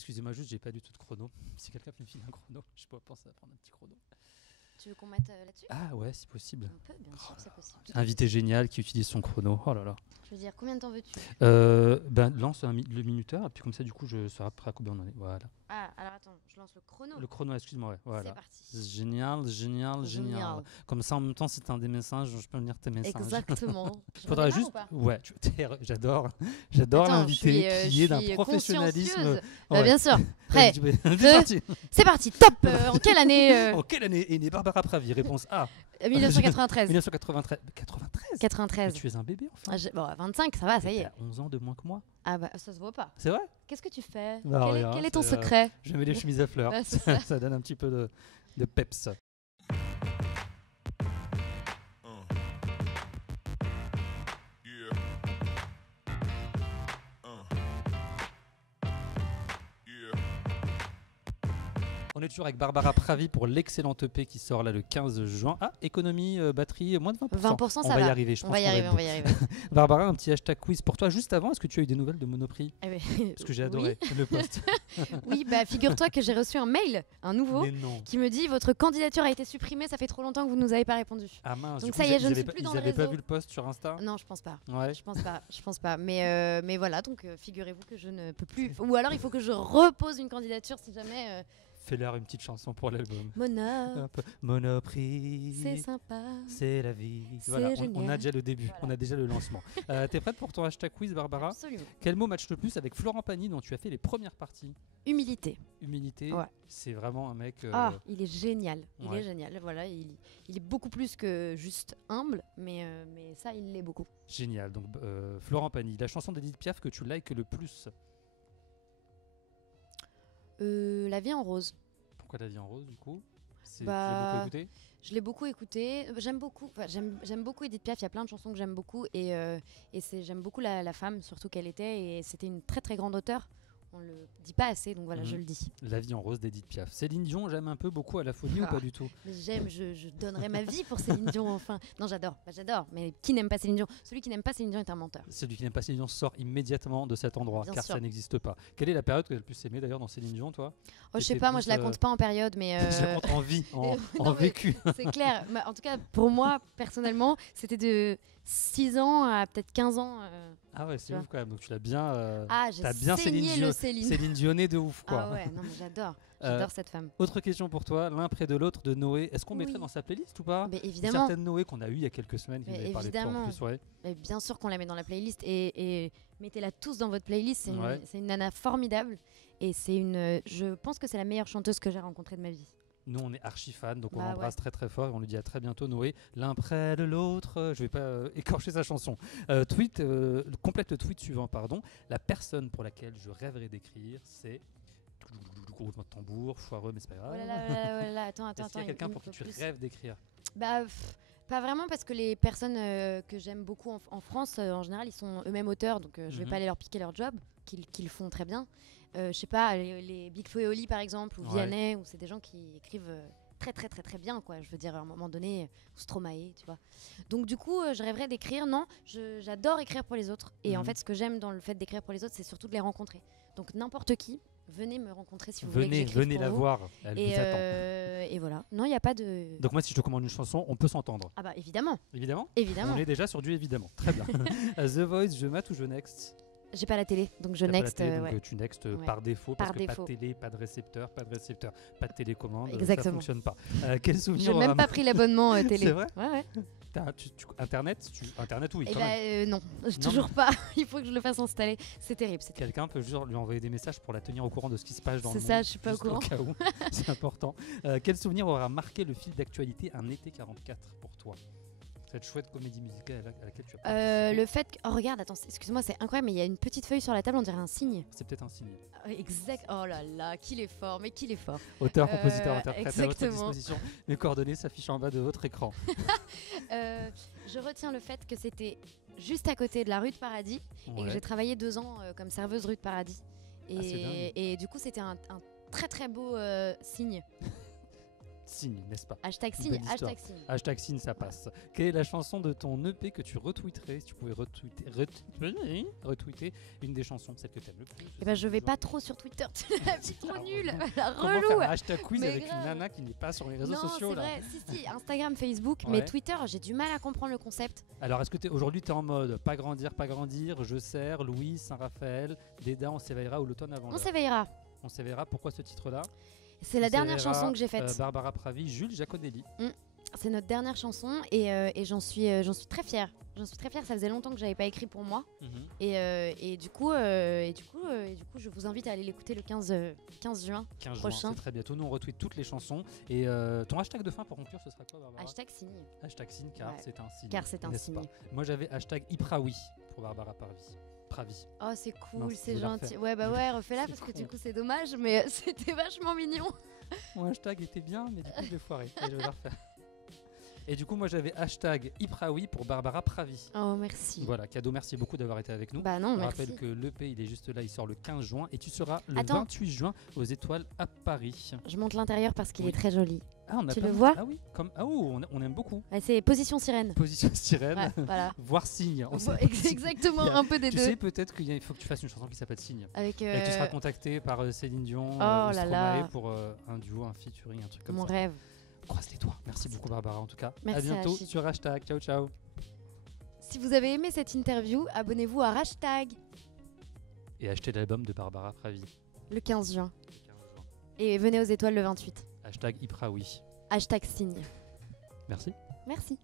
Excusez-moi juste, j'ai pas du tout de chrono. Si quelqu'un peut me filer un chrono, je pourrais penser à prendre un petit chrono. Tu veux qu'on mette là-dessus? Ah ouais, si possible. On peut, bien sûr, c'est possible. Invité génial qui utilise son chrono. Oh là là. Je veux dire, combien de temps veux-tu? Lance le minuteur, et puis comme ça, du coup, je saurai après à combien on en est. Voilà. Ah, alors attends, je lance le chrono. Le chrono, excuse-moi, ouais. Voilà. C'est parti. Génial, génial, génial. Comme ça, en même temps, si t'as des messages, je peux lire tes messages. Exactement. Je Faudrait redémarre juste. ou pas? Ouais, j'adore Attends, l'invité je qui est d'un suis professionnalisme. consciencieuse. Bah, Ouais. bien sûr. Prêt. C'est parti. C'est parti. Top. En quelle année En quelle année est née Barbara Pravi? Réponse A. 1993. 1993. 93. 93. Mais tu es un bébé enfin. Bon, 25, ça va, ça y est. T'as 11 ans de moins que moi. Ah bah ça se voit pas. C'est vrai? Qu'est-ce que tu fais? Bah, rien, Quel est ton c'est, secret? Je mets les chemises à fleurs. Ouais, c'est ça. Ça donne un petit peu de peps. On est toujours avec Barbara Pravi pour l'excellente EP qui sort là le 15 juin. Ah, économie, batterie, moins de 20%. 20%, ça on va. va y arriver, je On pense. va y qu'on arriver, être on va y arriver. bon. Barbara, un petit hashtag quiz pour toi. Juste avant, est-ce que tu as eu des nouvelles de Monoprix? Eh ben, Parce que j'ai adoré le post. Oui, bah figure-toi que j'ai reçu un mail, un nouveau, Mais non. qui me dit votre candidature a été supprimée, ça fait trop longtemps que vous nous avez pas répondu. Ah mince, Donc du ça coup, y est, je ne ils suis avaient plus pas- dans Ils le n'avaient pas réseau. vu le post sur Insta? Non, je pense pas. Ouais. Je pense pas. Mais voilà, donc figurez-vous que je ne peux plus. Ou alors il faut que je repose une candidature si jamais. Fais-leur une petite chanson pour l'album. Mona, Monoprix. c'est sympa. C'est la vie. C'est Voilà, on a génial. déjà le début, Voilà. on a déjà le lancement. T'es prête pour ton hashtag quiz, Barbara? Absolument. Quel mot match le plus avec Florent Pagny dont tu as fait les premières parties? Humilité. Humilité, Ouais. c'est vraiment un mec. Ah, il est génial. Il ouais. est génial. Voilà, il est beaucoup plus que juste humble, mais ça, il l'est beaucoup. Génial. Donc, Florent Pagny, la chanson d'Edith Piaf que tu likes le plus? La vie en rose. Pourquoi la vie en rose, du coup? Tu Bah, l'as beaucoup écouté? Je l'ai beaucoup écouté. J'aime beaucoup Edith Piaf. Il y a plein de chansons que j'aime beaucoup j'aime beaucoup la femme, surtout qu'elle était. Et c'était une très très grande auteure. On le dit pas assez, donc voilà, je le dis. La vie en rose d'Edith Piaf. Céline Dion, j'aime un peu beaucoup à la folie ou pas du tout? Mais je donnerais ma vie pour Céline Dion, enfin. Non, j'adore. J'adore. Mais qui n'aime pas Céline Dion? Celui qui n'aime pas Céline Dion est un menteur. Celui qui n'aime pas Céline Dion sort immédiatement de cet endroit, Bien car sûr. ça n'existe pas. Quelle est la période que tu as le plus aimée d'ailleurs dans Céline Dion, toi? Oh, je sais C'était pas, moi plus, je la compte pas en période, mais. Je la compte en vie, en Non, mais vécu. C'est clair. Mais en tout cas, pour moi, personnellement, c'était de 6 ans à peut-être 15 ans. Ah ouais, c'est tu vois. ouf quand même. Donc tu l'as bien. J'ai T'as bien saigné le Céline. Céline Dionné de ouf, quoi. Ah ouais, non, mais j'adore. Euh, J'adore cette femme. Autre question pour toi, l'un près de l'autre de Noé. Est-ce qu'on mettrait Oui. dans sa playlist ou pas? Mais Une évidemment, certaine Noé qu'on a eu il y a quelques semaines, qui Mais nous avait parlé de toi en évidemment. plus, ouais. mais bien sûr qu'on la met dans la playlist et mettez-la tous dans votre playlist. Ouais. C'est une nana formidable et je pense que c'est la meilleure chanteuse que j'ai rencontrée de ma vie. Nous, on est archi fans, donc on Bah l'embrasse très très fort et on lui dit à très bientôt, Noé. L'un près de l'autre, je vais pas écorcher sa chanson. Complète le tweet suivant, pardon. La personne pour laquelle je rêverais d'écrire, c'est. Roulement de tambour, foireux, mais c'est pas grave. Oh là là, oh là là, attends. Est-ce qu'il y a quelqu'un pour qui tu rêves d'écrire? Bah, pas vraiment, parce que les personnes que j'aime beaucoup en France, en général, ils sont eux-mêmes auteurs, donc je vais pas aller leur piquer leur job, qu'ils font très bien. Je sais pas, les Big Flo et Oli par exemple, ou Ouais. Vianney, ou c'est des gens qui écrivent très très très très bien, quoi. Je veux dire, à un moment donné, ou Stromae, tu vois. Donc du coup, je rêverais d'écrire. Non, j'adore écrire pour les autres. Et en fait, ce que j'aime dans le fait d'écrire pour les autres, c'est surtout de les rencontrer. Donc n'importe qui, venez me rencontrer si vous voulez que j'écrive Venez pour la vous. voir, elle vous attend. Et voilà. Non, il n'y a pas de... Donc moi, si je te commande une chanson, on peut s'entendre. Ah bah évidemment, Évidemment. évidemment. On est déjà sur du évidemment. Très bien. The Voice, je mate ou je next? J'ai pas la télé, donc je T'as pas la next. télé, donc, Ouais. tu next Ouais. par défaut, parce Par que pas défaut. de télé, pas de récepteur, pas de télécommande, ça Exactement. fonctionne pas. Quel souvenir J'ai même aura- pas pris l'abonnement télé. C'est vrai? Ouais. Internet, oui. Et quand bah même. non, toujours pas. Il faut que je le fasse installer. C'est terrible. Quelqu'un peut juste lui envoyer des messages pour la tenir au courant de ce qui se passe dans le C'est monde. ça, je suis pas au juste courant. cas où. C'est important. Quel souvenir aura marqué le fil d'actualité Un été 44 pour toi? Cette chouette comédie musicale à laquelle tu as participé. Le fait que... Oh regarde, attends, excuse-moi, c'est incroyable, mais il y a une petite feuille sur la table, on dirait un signe. C'est peut-être un signe. Exact. Oh là là, qu'il est fort, mais qu'il est fort. Auteur, compositeur, interprète, à votre exactement. disposition. Mes coordonnées s'affichent en bas de votre écran. Je retiens le fait que c'était juste à côté de la rue de Paradis et que Ouais. j'ai travaillé 2 ans comme serveuse rue de Paradis. Ah, c'est dingue. Et du coup, c'était un très très beau signe. Signe, n'est-ce pas? Hashtag signe, Belle histoire. hashtag signe. Hashtag signe, ça passe. Quelle est la chanson de ton EP que tu retweeterais si tu pouvais retweeter une des chansons, celle que tu aimes le plus? Eh ben, je vais pas trop sur Twitter, tu l'as vu, trop nul, la Comment faire relou. un hashtag quiz Mais avec grave. une nana qui n'est pas sur les réseaux Non, sociaux c'est là? vrai, si, Instagram, Facebook, Ouais. mais Twitter, j'ai du mal à comprendre le concept. Alors, est-ce que aujourd'hui tu es en mode pas grandir, je sers, Louis, Saint-Raphaël, Déda, on s'éveillera ou l'automne avant On l'heure? s'éveillera. On s'éveillera. Pourquoi ce titre-là? C'est la On dernière s'éveillera, chanson que j'ai faite. Barbara Pravi, Jules Giaconelli. C'est notre dernière chanson et j'en suis très fière. J'en suis très fière. Ça faisait longtemps que j'avais pas écrit pour moi et du coup, je vous invite à aller l'écouter le 15 juin 15 juin, prochain. c'est très bientôt. Nous, on retweet toutes les chansons. Et ton hashtag de fin pour conclure, ce sera quoi, Barbara? Hashtag signe. Hashtag signe, car Ouais. c'est un signe. Car c'est un n'est-ce signe. pas? Moi, j'avais hashtag Ipraoui pour Barbara Pravi. Oh, c'est cool, Mince, je c'est vais la gentil. refaire. Ouais, bah ouais, refais-la C'est parce que con. du coup, c'est dommage, mais c'était vachement mignon. Mon hashtag était bien, mais du coup, je l'ai foiré. Et je vais la refaire. Et du coup, moi, j'avais hashtag Ipraoui pour Barbara Pravi. Oh, merci. Voilà, cadeau, merci beaucoup d'avoir été avec nous. Bah non, On merci. rappelle que l'EP, il est juste là, il sort le 15 juin et tu seras le Attends. 28 juin aux Étoiles à Paris. Je monte l'intérieur parce qu'il Oui. est très joli. Ah, on a Tu pas le mal- vois Ah oui, on aime beaucoup. Ouais, c'est position sirène. Position sirène, Ouais, voilà. voire signe. On sait Bon, pas si- exactement, il y a- un peu des Tu deux. sais peut-être qu'il faut que tu fasses une chanson qui s'appelle Signe. Avec Et que tu seras contacté par Céline Dion, Oh là Stromae là. pour un duo, un featuring, un truc comme mon ça. rêve. Croise les doigts. Merci beaucoup Barbara en tout cas. Merci, à bientôt Achille. sur hashtag. Ciao ciao. Si vous avez aimé cette interview, abonnez-vous à hashtag Et achetez l'album de Barbara Pravi. le 15 juin. le 15 juin. Et venez aux étoiles le 28. Hashtag Ipraoui. Hashtag signe. Merci. Merci.